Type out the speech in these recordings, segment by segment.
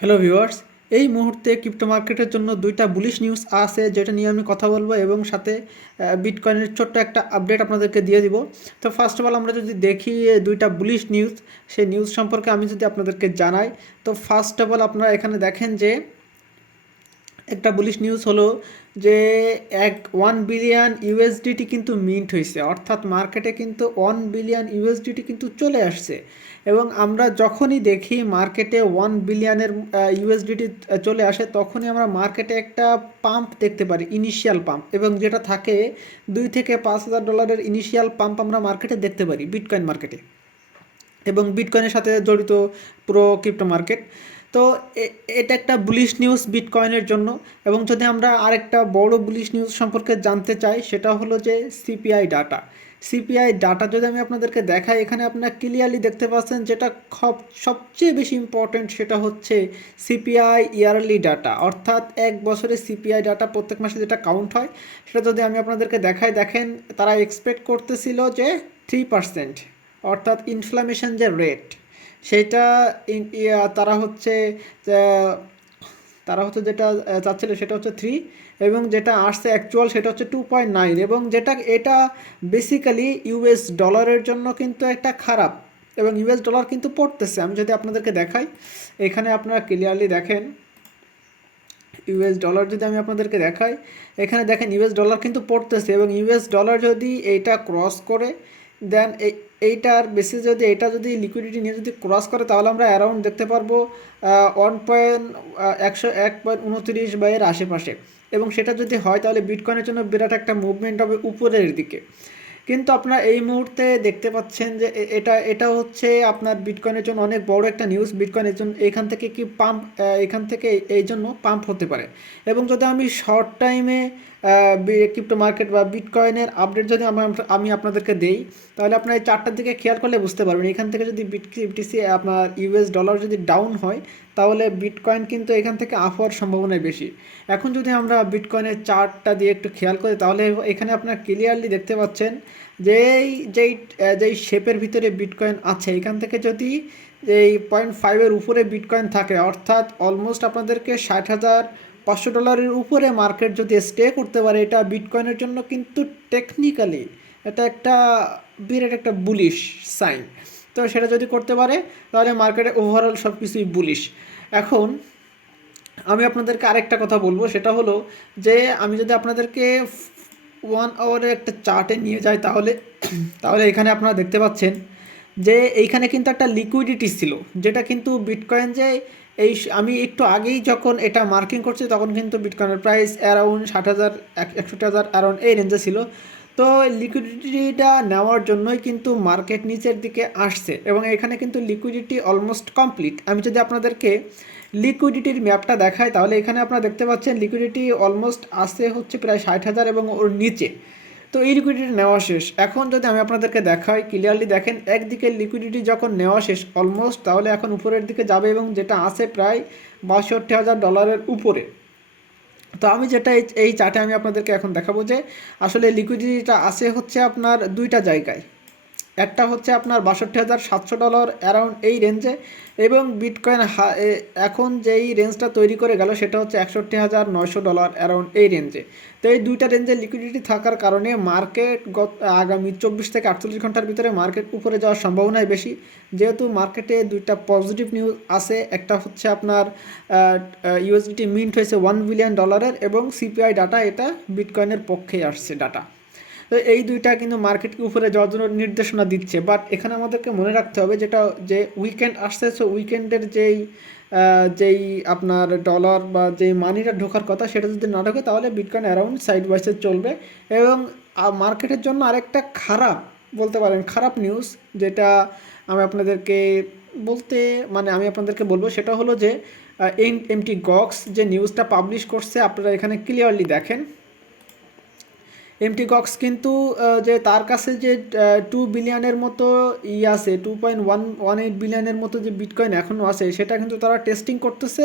Hello viewers, এই মুহূর্তে crypto মার্কেটের জন্য দুইটা বুলিশ নিউজ আছে যেটা নিয়ে আমি কথা বলবো এবং সাথে বিটকয়েনের ছোট্ট একটা আপডেট আপনাদেরকে দিয়ে দিব। তো ফার্স্ট অফ অল আমরা যদি দেখি দুইটা বুলিশ নিউজ, সেই নিউজ সম্পর্কে আমি যদি আপনাদেরকে জানাই, তো ফার্স্ট অফ অল আপনারা এখানে দেখেন যে একটা বুলিশ নিউজ হলো যে 1 বিলিয়ন ইউএসডিটি কিন্তু মিন্ট হয়েছে, অর্থাৎ মার্কেটে কিন্তু 1 বিলিয়ন ইউএসডিটি কিন্তু চলে আসছে। এবং আমরা যখনই দেখি মার্কেটে 1 বিলিয়নের ইউএসডিটি চলে আসে, তখনই আমরা মার্কেটে একটা পাম্প দেখতে পারি, ইনিশিয়াল পাম্প, এবং যেটা থাকে $2,000 থেকে $5,000 ইনিশিয়াল পাম্প আমরা মার্কেটে দেখতে পারি বিটকয়েন মার্কেটে, এবং বিটকয়েনের সাথে জড়িত পুরো ক্রিপ্টো মার্কেট। তো এটা একটা বুলিশ নিউজ বিটকয়েনের জন্য। এবং যদি আমরা আরেকটা বড় বুলিশ নিউজ সম্পর্কে জানতে চাই, সেটা হলো যে সিপিআই ডাটা যদি আমি আপনাদেরকে দেখাই, এখানে আপনারা ক্লিয়ারলি দেখতে পাচ্ছেন যেটা সবচেয়ে বেশি ইম্পর্টেন্ট, সেটা হচ্ছে সিপিআই ইয়ারলি ডাটা, অর্থাৎ এক বছরে সিপিআই ডাটা প্রত্যেক মাসে যেটা কাউন্ট হয়, সেটা যদি আমি আপনাদেরকে দেখাই, দেখেন তারা এক্সপেক্ট করতেছিল যে 3%, অর্থাৎ ইনফ্লেশন যে রেট, সেটা তারা হচ্ছে যেটা চাচ্ছিল সেটা হচ্ছে 3, এবং যেটা আসছে অ্যাকচুয়াল সেটা হচ্ছে 2.9, এবং এটা বেসিক্যালি ইউএস ডলারের জন্য কিন্তু একটা খারাপ, এবং ইউএস ডলার কিন্তু পড়তেছে। আমি যদি আপনাদেরকে দেখাই, এখানে আপনারা ক্লিয়ারলি দেখেন ইউএস ডলার, যদি আমি আপনাদেরকে দেখাই, এখানে দেখেন ইউএস ডলার কিন্তু পড়তেছে, এবং ইউএস ডলার যদি এইটা ক্রস করে দেন এইটার বেসিস যদি এটা যদি লিকুইডিটি নিয়ে যদি ক্রস করে, তাহলে আমরা অ্যারাউন্ড দেখতে পারবো 1.129 বা এর আশেপাশে। এবং সেটা যদি হয় তাহলে বিটকয়েনের জন্য বিরাট একটা মুভমেন্ট হবে উপরের দিকে। কিন্তু আপনারা এই মুহূর্তে দেখতে পাচ্ছেন যে এটা হচ্ছে আপনার বিটকয়েনের জন্য অনেক বড় একটা নিউজ। বিটকয়েনের জন্য এখান থেকে কি পাম্প, এখান থেকে এই জন্য পাম্প হতে পারে। এবং যদি আমি শর্ট টাইমে ক্রিপ্টো মার্কেট বা বিটকয়েনের আপডেট যদি আমি আপনাদেরকে দেই, তাহলে আপনার এই চারটার দিকে খেয়াল করলে বুঝতে পারবেন, এখান থেকে যদি বিটিসি আপনার ইউএস ডলার যদি ডাউন হয়, তাহলে বিটকয়েন কিন্তু এখান থেকে আপ হওয়ার সম্ভাবনাই বেশি। এখন যদি আমরা বিটকয়েনের চার্টটা দিয়ে একটু খেয়াল করি, তাহলে এখানে আপনারা ক্লিয়ারলি দেখতে পাচ্ছেন যেই যেই যেই শেপের ভিতরে বিটকয়েন আছে, এখান থেকে যদি এই 0.5-এর উপরে বিটকয়েন থাকে, অর্থাৎ অলমোস্ট আপনাদেরকে $60,500 উপরে মার্কেট যদি স্টে করতে পারে, এটা বিটকয়েনের জন্য কিন্তু টেকনিক্যালি এটা একটা বিরাট একটা বুলিশ সাইন। তো সেটা যদি করতে পারে, তাহলে মার্কেটে ওভারঅল সব কিছুই বুলিশ। এখন আমি আপনাদেরকে আরেকটা কথা বলবো, সেটা হলো যে আমি যদি আপনাদেরকে 1 আওয়ারের একটা চার্টে নিয়ে যাই, তাহলে এখানে আপনারা দেখতে পাচ্ছেন যে এইখানে কিন্তু একটা লিকুইডিটি ছিল, যেটা কিন্তু বিটকয়েন যে আমি একটু আগেই যখন এটা মার্কিং করছি, তখন কিন্তু বিটকয়েনের প্রাইস অ্যারাউন্ড 60,000 61,000 অ্যারাউন্ড এই রেঞ্জে ছিল। তো লিকুইডিটিটা নেওয়ার জন্যই কিন্তু মার্কেট নিচের দিকে আসছে, এবং এখানে কিন্তু লিকুইডিটি অলমোস্ট কমপ্লিট। আমি যদি আপনাদেরকে লিকুইডিটির ম্যাপটা দেখাই, তাহলে এখানে আপনারা দেখতে পাচ্ছেন লিকুইডিটি অলমোস্ট আসছে হচ্ছে প্রায় 60,000 এবং ওর নিচে। তো এই লিকুইডিটি নেওয়া শেষ। এখন যদি আমি আপনাদেরকে দেখাই, ক্লিয়ারলি দেখেন একদিকে লিকুইডিটি যখন নেওয়া শেষ অলমোস্ট, তাহলে এখন উপরের দিকে যাবে, এবং যেটা আছে প্রায় $62,000 উপরে। তো আমি যেটা এই চার্টে আমি আপনাদেরকে এখন দেখাবো যে আসলে লিকুইডিটিটা আছে হচ্ছে আপনার দুইটা জায়গায়। একটা হচ্ছে আপনার $62,700 অ্যারাউন্ড এই রেঞ্জে, এবং বিটকয়েন এখন যেই রেঞ্জটা তৈরি করে গেল সেটা হচ্ছে $61,900 অ্যারাউন্ড এই রেঞ্জে। তো এই দুইটা রেঞ্জে লিকুইডিটি থাকার কারণে মার্কেট আগামী 24 থেকে 48 ঘন্টার ভিতরে মার্কেট উপরে যাওয়ার সম্ভাবনাই বেশি, যেহেতু মার্কেটে দুইটা পজিটিভ নিউজ আছে। একটা হচ্ছে আপনার ইউএসডিটি মিন্ট হয়েছে $1 বিলিয়ন, এবং সিপিআই ডাটা এটা বিটকয়েনের পক্ষেই আসছে ডাটা। তো এই দুইটা কিন্তু মার্কেটকে উপরে যাওয়ার জন্য নির্দেশনা দিচ্ছে। বাট এখানে আমাদেরকে মনে রাখতে হবে যে উইকেন্ড আসছে, সো উইকেন্ডের যেই আপনার ডলার বা যেই মানিটা ঢোকার কথা, সেটা যদি না ঢোকে, তাহলে বিটকয়েন অ্যারাউন্ড সাইড ওয়াইসে চলবে। এবং মার্কেটের জন্য আরেকটা বলতে পারেন খারাপ নিউজ, যেটা আমি আপনাদেরকে আমি আপনাদেরকে বলবো, সেটা হলো যে এমটি গক্স যে নিউজটা পাবলিশ করছে, আপনারা এখানে ক্লিয়ারলি দেখেন এমটি কক্স কিন্তু যে তার কাছে যে 2 বিলিয়নের মতো আছে, 2.118 বিলিয়নের মতো যে বিটকয়েন এখনও আছে, সেটা কিন্তু তারা টেস্টিং করতেছে।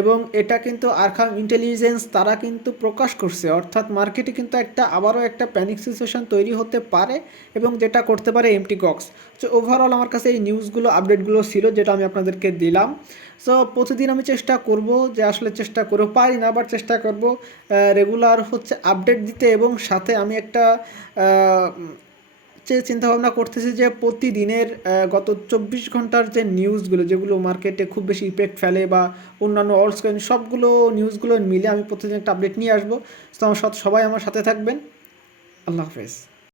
এবং এটা কিন্তু আরকাম ইন্টেলিজেন্স তারা কিন্তু প্রকাশ করছে, অর্থাৎ মার্কেটে কিন্তু আবারও একটা প্যানিক সিচুয়েশন তৈরি হতে পারে এবং যেটা করতে পারে এমটি কক্স। সো ওভারঅল আমার কাছে এই নিউজগুলো আপডেটগুলো ছিল যেটা আমি আপনাদেরকে দিলাম। সো প্রতিদিন আমি চেষ্টা করব যে আসলে চেষ্টা করেও পারি না, বাট চেষ্টা করব রেগুলার আপডেট দিতে, এবং সাথে আমি একটা যে চিন্তাভাবনা করতেছি যে প্রতিদিনের গত 24 ঘন্টার যে নিউজগুলো যেগুলো মার্কেটে খুব বেশি ইফেক্ট ফেলে বা অন্যান্য অলস কয়েন সবগুলো নিউজগুলো মিলে আমি প্রতিদিন একটা আপডেট নিয়ে আসবো। তো সবাই আমার সাথে থাকবেন। আল্লাহ হাফেজ।